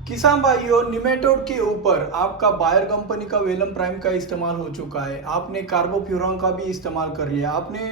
किसान भाइयों, निमेटोड के ऊपर आपका बायर कंपनी का वेलम प्राइम का इस्तेमाल हो चुका है। आपने कार्बोफ्यूरॉन का भी इस्तेमाल कर लिया, आपने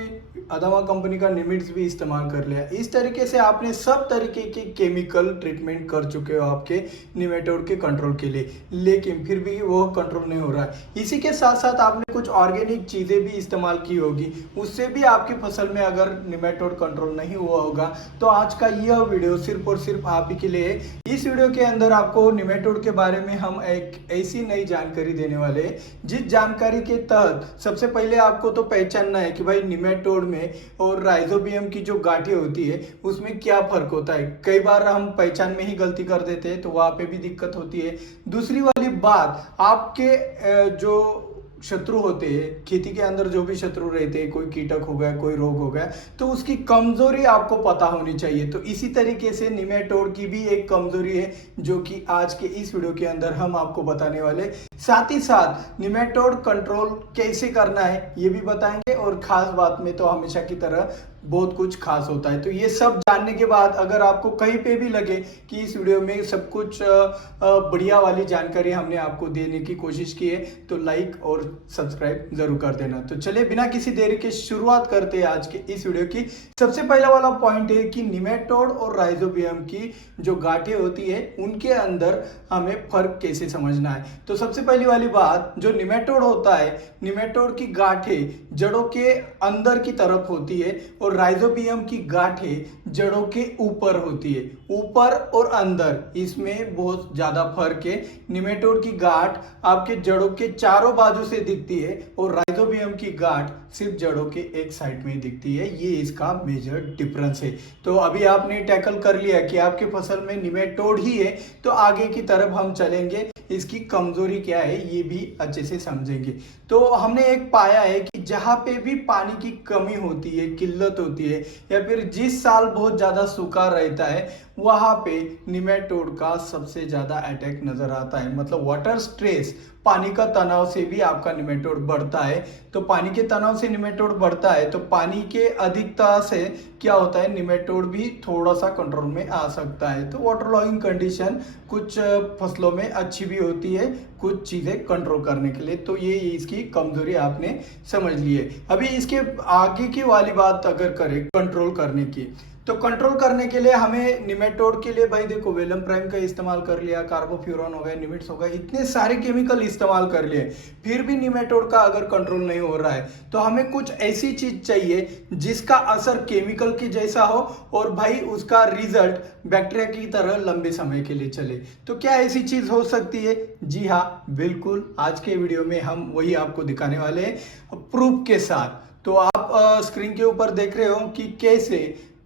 अदामा कंपनी का निमिट्स भी इस्तेमाल कर लिया। इस तरीके से आपने सब तरीके के केमिकल ट्रीटमेंट कर चुके हो आपके निमेटोड के कंट्रोल के लिए, लेकिन फिर भी वो कंट्रोल नहीं हो रहा है। इसी के साथ साथ आपने कुछ ऑर्गेनिक चीज़ें भी इस्तेमाल की होगी, उससे भी आपकी फसल में अगर निमेटोड कंट्रोल नहीं हुआ होगा तो आज का यह वीडियो सिर्फ और सिर्फ आप ही के लिए है। इस वीडियो के अंदर आपको निमेटोड के बारे में हम एक ऐसी नई जानकारी देने वाले हैं, जिस जानकारी के तहत सबसे पहले आपको तो पहचानना है कि भाई निमेटोड में और राइजोबियम की जो गांठें होती है उसमें क्या फर्क होता है। कई बार हम पहचान में ही गलती कर देते हैं तो वहां पे भी दिक्कत होती है। दूसरी वाली बात, आपके जो शत्रु होते हैं खेती के अंदर, जो भी शत्रु रहते हैं, कोई कीटक हो गया, कोई रोग हो गया, तो उसकी कमजोरी आपको पता होनी चाहिए। तो इसी तरीके से निमेटोड की भी एक कमजोरी है जो कि आज के इस वीडियो के अंदर हम आपको बताने वाले। साथ ही साथ निमेटोड कंट्रोल कैसे करना है ये भी बताएंगे, और खास बात में तो हमेशा की तरह बहुत कुछ खास होता है। तो ये सब जानने के बाद अगर आपको कहीं पे भी लगे कि इस वीडियो में सब कुछ बढ़िया वाली जानकारी हमने आपको देने की कोशिश की है तो लाइक और सब्सक्राइब जरूर कर देना। तो चलिए बिना किसी देरी के शुरुआत करते हैं आज के इस वीडियो की। सबसे पहला वाला पॉइंट है कि निमेटोड और राइजोबियम की जो गांठें होती है उनके अंदर हमें फर्क कैसे समझना है। तो सबसे पहली वाली बात, जो निमेटोड होता है, निमेटोड की गांठें जड़ों के अंदर की तरफ होती है और राइजोबियम की गांठें जड़ों के ऊपर होती है। ऊपर और अंदर इसमें बहुत ज्यादा फर्क है। निमेटोड की गांठ आपके जड़ों के चारों बाजू से दिखती है और राइजोबियम की गांठ सिर्फ जड़ों के एक साइड में दिखती है। ये इसका मेजर डिफरेंस है। तो अभी आपने टैकल कर लिया कि आपके फसल में निमेटोड ही है, तो आगे की तरफ हम चलेंगे, इसकी कमजोरी क्या है ये भी अच्छे से समझेंगे। तो हमने एक पाया है कि जहां पे भी पानी की कमी होती है, किल्लत होती है, या फिर जिस साल बहुत ज्यादा सूखा रहता है, वहां पे निमेटोड का सबसे ज्यादा अटैक नजर आता है। मतलब वाटर स्ट्रेस, पानी का तनाव से भी आपका निमेटोड बढ़ता है। तो पानी के तनाव से निमेटोड बढ़ता है तो पानी के अधिकता से क्या होता है, निमेटोड भी थोड़ा सा कंट्रोल में आ सकता है। तो वाटर लॉगिंग कंडीशन कुछ फसलों में अच्छी भी होती है कुछ चीजें कंट्रोल करने के लिए। तो ये इसकी कमजोरी आपने समझ ली है। अभी इसके आगे की वाली बात अगर करें कंट्रोल करने की, तो कंट्रोल करने के लिए हमें निमेटोड के लिए भाई देखो वेलम प्राइम का इस्तेमाल कर लिया, कार्बोफ्यूरॉन हो गया, निमिट्स हो गया, इतने सारे केमिकल इस्तेमाल कर लिए, फिर भी निमेटोड का अगर कंट्रोल नहीं हो रहा है तो हमें कुछ ऐसी चीज चाहिए जिसका असर केमिकल की जैसा हो और भाई उसका रिजल्ट बैक्टीरिया की तरह लंबे समय के लिए चले। तो क्या ऐसी चीज हो सकती है? जी हाँ, बिल्कुल। आज के वीडियो में हम वही आपको दिखाने वाले हैं प्रूफ के साथ। तो आप स्क्रीन के ऊपर देख रहे हो कि कैसे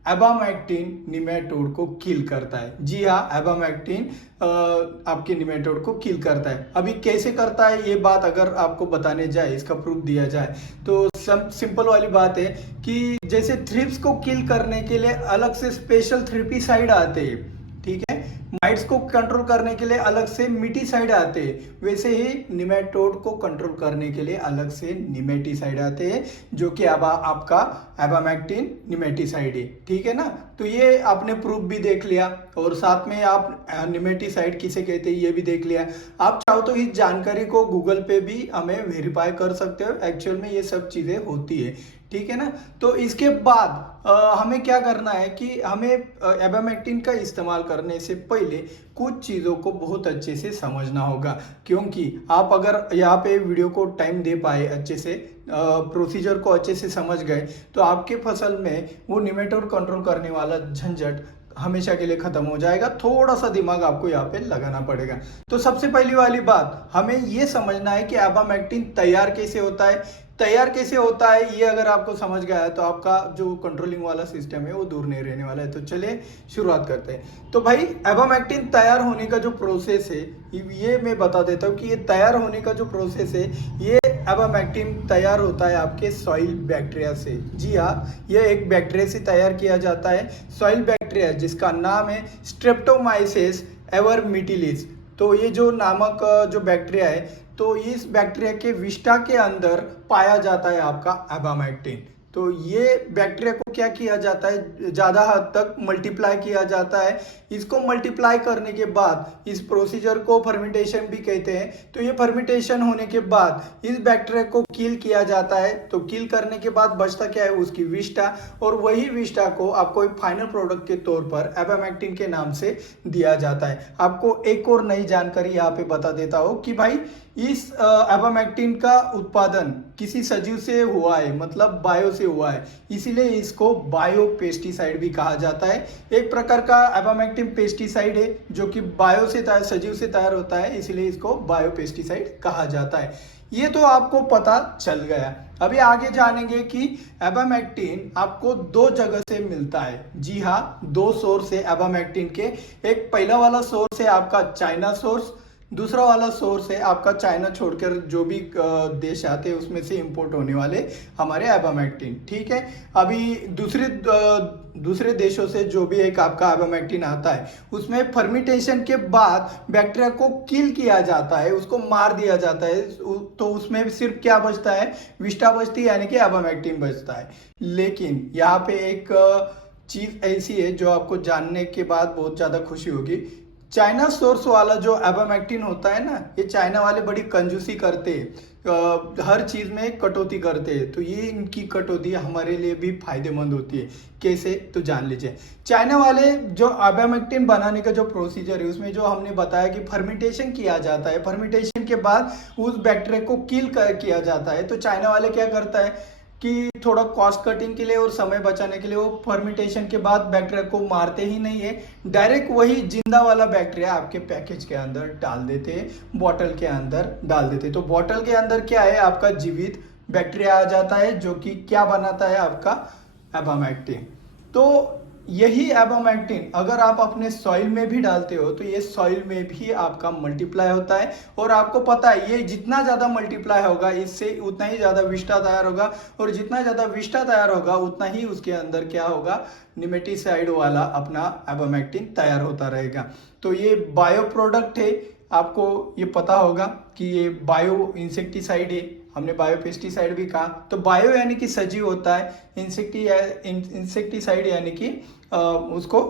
एबामैक्टिन निमेटोड को किल करता है। जी हाँ, एबामैक्टिन आपके निमेटोड को किल करता है। अभी कैसे करता है ये बात अगर आपको बताने जाए, इसका प्रूफ दिया जाए, तो सिंपल वाली बात है कि जैसे थ्रिप्स को किल करने के लिए अलग से स्पेशल थ्रिपीसाइड आते हैं, ठीक है, माइट्स को कंट्रोल करने के लिए अलग से मिटीसाइड आते हैं, वैसे ही निमेटोड को कंट्रोल करने के लिए अलग से निमेटीसाइड आते हैं, जो कि अब आपका एबामैक्टिन निमेटीसाइड है, ठीक है ना। तो ये आपने प्रूफ भी देख लिया और साथ में आप निमेटीसाइड किसे कहते हैं ये भी देख लिया। आप चाहो तो इस जानकारी को गूगल पे भी हमें वेरीफाई कर सकते हो, एक्चुअल में ये सब चीजें होती है, ठीक है ना। तो इसके बाद हमें क्या करना है कि हमें एबामैक्टिन का इस्तेमाल करने से पहले कुछ चीज़ों को बहुत अच्छे से समझना होगा, क्योंकि आप अगर यहाँ पे वीडियो को टाइम दे पाए, अच्छे से प्रोसीजर को अच्छे से समझ गए, तो आपके फसल में वो निमेटोड कंट्रोल करने वाला झंझट हमेशा के लिए खत्म हो जाएगा। थोड़ा सा दिमाग आपको यहाँ पे लगाना पड़ेगा। तो सबसे पहली वाली बात हमें ये समझना है कि एबामैक्टिन तैयार कैसे होता है। तैयार कैसे होता है ये अगर आपको समझ गया है तो आपका जो कंट्रोलिंग वाला सिस्टम है वो दूर नहीं रहने वाला है। तो चलिए शुरुआत करते हैं। तो भाई एबामैक्टिन तैयार होने का जो प्रोसेस है ये मैं बता देता हूँ कि ये तैयार होने का जो प्रोसेस है, ये एबामैक्टिन तैयार होता है आपके सॉइल बैक्टीरिया से। जी हाँ, ये एक बैक्टीरिया से तैयार किया जाता है, सॉइल बैक्टीरिया, जिसका नाम है स्ट्रेप्टोमाइसिस एवरमिटिलिस। तो ये जो नामक जो बैक्टीरिया है, तो इस बैक्टीरिया के विष्ठा के अंदर पाया जाता है आपका एबामैक्टिन। तो ये बैक्टीरिया को क्या किया जाता है, ज़्यादा हद तक मल्टीप्लाई किया जाता है। इसको मल्टीप्लाई करने के बाद इस प्रोसीजर को फर्मेंटेशन भी कहते हैं। तो ये फर्मेंटेशन होने के बाद इस बैक्टीरिया को किल किया जाता है। तो किल करने के बाद बचता क्या है, उसकी विष्ठा, और वही विष्ठा को आपको एक फाइनल प्रोडक्ट के तौर पर एबामेक्टिन के नाम से दिया जाता है। आपको एक और नई जानकारी यहाँ पे बता देता हूँ कि भाई इस एबामेक्टिन का उत्पादन किसी सजीव से हुआ है, मतलब बायो से हुआ है, इसीलिए इसको बायो पेस्टिसाइड भी कहा जाता है। एक प्रकार का एबामेक्टिन पेस्टिसाइड है जो कि बायो से सजीव से तैयार होता है, इसीलिए इसको बायो पेस्टिसाइड कहा जाता है। ये तो आपको पता चल गया। अभी आगे जानेंगे कि एबामेक्टिन आपको दो जगह से मिलता है। जी हाँ, दो सोर्स है एबामेक्टिन के। एक पहला वाला सोर्स है आपका चाइना सोर्स, दूसरा वाला सोर्स है आपका चाइना छोड़कर जो भी देश आते हैं उसमें से इंपोर्ट होने वाले हमारे एबामेक्टिन। ठीक है, अभी दूसरे देशों से जो भी एक आपका एबामेक्टिन आता है उसमें फर्मेंटेशन के बाद बैक्टीरिया को किल किया जाता है, उसको मार दिया जाता है। तो उसमें सिर्फ क्या बचता है, विष्ठा बचती है, यानी कि एबामेक्टिन बचता है। लेकिन यहाँ पे एक चीज ऐसी है जो आपको जानने के बाद बहुत ज्यादा खुशी होगी। चाइना सोर्स वाला जो एबामेक्टिन होता है ना, ये चाइना वाले बड़ी कंजूसी करते हैं, हर चीज में कटौती करते हैं। तो ये इनकी कटौती हमारे लिए भी फायदेमंद होती है। कैसे, तो जान लीजिए। चाइना वाले जो एबामेक्टिन बनाने का जो प्रोसीजर है उसमें जो हमने बताया कि फर्मेंटेशन किया जाता है, फर्मेंटेशन के बाद उस बैक्टीरिया को किल किया जाता है। तो चाइना वाले क्या करता है कि थोड़ा कॉस्ट कटिंग के लिए और समय बचाने के लिए वो फर्मेंटेशन के बाद बैक्टीरिया को मारते ही नहीं है, डायरेक्ट वही जिंदा वाला बैक्टीरिया आपके पैकेज के अंदर डाल देते हैं, बॉटल के अंदर डाल देते हैं। तो बॉटल के अंदर क्या है, आपका जीवित बैक्टीरिया आ जाता है जो कि क्या बनाता है, आपका एबामेक्टिन। तो यही एबामेक्टिन अगर आप अपने सॉइल में भी डालते हो तो ये सॉइल में भी आपका मल्टीप्लाई होता है। और आपको पता है ये जितना ज़्यादा मल्टीप्लाई होगा इससे उतना ही ज़्यादा विष्ठा तैयार होगा, और जितना ज़्यादा विष्ठा तैयार होगा उतना ही उसके अंदर क्या होगा, निमेटीसाइड वाला अपना एबामेक्टिन तैयार होता रहेगा। तो ये बायो प्रोडक्ट है, आपको ये पता होगा कि ये बायो इंसेक्टिसाइड है। हमने बायो पेस्टिसाइड भी कहा। तो बायो यानी कि सजीव होता है, इंसेक्टिसाइड यानी कि उसको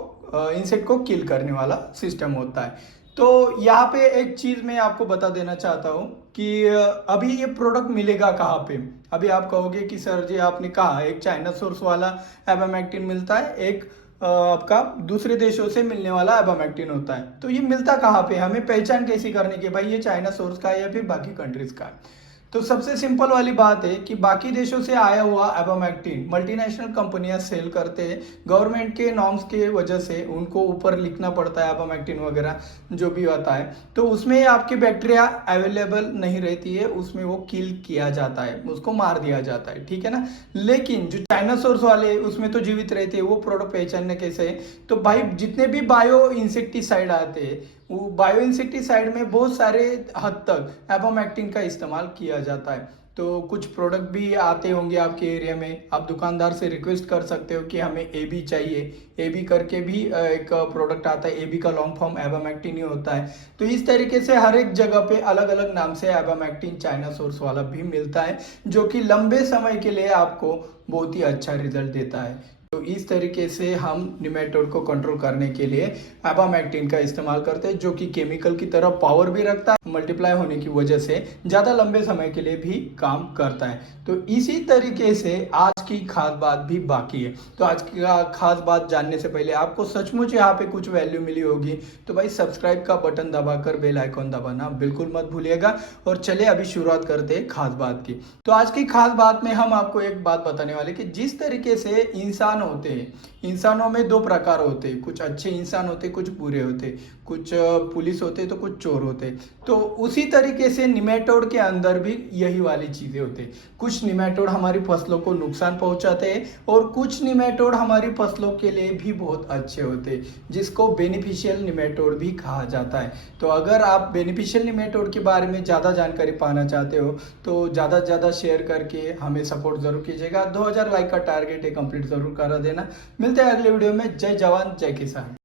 इंसेक्ट को किल करने वाला सिस्टम होता है। तो यहाँ पे एक चीज मैं आपको बता देना चाहता हूँ कि अभी ये प्रोडक्ट मिलेगा कहाँ पे। अभी आप कहोगे कि सर जी आपने कहा एक चाइना सोर्स वाला एबामेक्टिन मिलता है, एक आपका दूसरे देशों से मिलने वाला एबामेक्टिन होता है। तो ये मिलता कहाँ पे, हमें पहचान कैसी करने की, भाई ये चाइना सोर्स का है या फिर बाकी कंट्रीज का है। तो सबसे सिंपल वाली बात है कि बाकी देशों से आया हुआ एबामेक्टिन मल्टीनेशनल कंपनियां सेल करते हैं। गवर्नमेंट के नॉर्म्स के वजह से उनको ऊपर लिखना पड़ता है एबामेक्टिन वगैरह जो भी आता है। तो उसमें आपकी बैक्टीरिया अवेलेबल नहीं रहती है, उसमें वो किल किया जाता है, उसको मार दिया जाता है। ठीक है ना। लेकिन जो चाइना सोर्स वाले उसमें तो जीवित रहते हैं, वो प्रोडक्ट पहचानने कैसे है। तो भाई जितने भी बायो इंसेक्टिसाइड आते हैं वो बायो इंसेक्टिसाइड में बहुत सारे हद तक एबामेक्टिन का इस्तेमाल किया जाता है। तो कुछ प्रोडक्ट भी आते होंगे आपके एरिया में, आप दुकानदार से रिक्वेस्ट कर सकते हो कि हमें एबी चाहिए। एबी करके भी एक प्रोडक्ट आता है, एबी का लॉन्ग फॉर्म एबामेक्टिन ही होता है। तो इस तरीके से हर एक जगह पे अलग अलग नाम से एबामेक्टिन चाइना सोर्स वाला भी मिलता है, जो कि लंबे समय के लिए आपको बहुत ही अच्छा रिजल्ट देता है। तो इस तरीके से हम निमेटोड को कंट्रोल करने के लिए एबामेक्टिन का इस्तेमाल करते हैं, जो कि केमिकल की तरह पावर भी रखता है, मल्टीप्लाई होने की वजह से ज़्यादा लंबे समय के लिए भी काम करता है। तो इसी तरीके से आज की खास बात भी बाकी है। तो आज की खास बात जानने से पहले आपको सचमुच यहाँ पे कुछ वैल्यू मिली होगी तो भाई सब्सक्राइब का बटन दबाकर बेल आइकॉन दबाना बिल्कुल मत भूलिएगा। और चलिए अभी शुरुआत करते हैं खास बात की। तो आज की खास बात में हम आपको एक बात बताने वाले कि जिस तरीके से इंसान होते हैं, इंसानों में दो प्रकार होते हैं, कुछ अच्छे इंसान होते, कुछ बुरे होते, कुछ पुलिस होते तो कुछ चोर होते। तो उसी तरीके से निमेटोड के अंदर भी यही वाली चीजें होती। कुछ निमेटोड हमारी फसलों को नुकसान पहुंचाते हैं और कुछ निमेटोड हमारी फसलों के लिए भी बहुत अच्छे होते, जिसको बेनिफिशियल निमेटोड भी कहा जाता है। तो अगर आप बेनिफिशियल निमेटोड के बारे में ज़्यादा जानकारी पाना चाहते हो तो ज़्यादा से ज़्यादा शेयर करके हमें सपोर्ट जरूर कीजिएगा। 2000 लाइक का टारगेट है, कंप्लीट जरूर करा देना। मिलते हैं अगले वीडियो में। जय जवान जय किसान।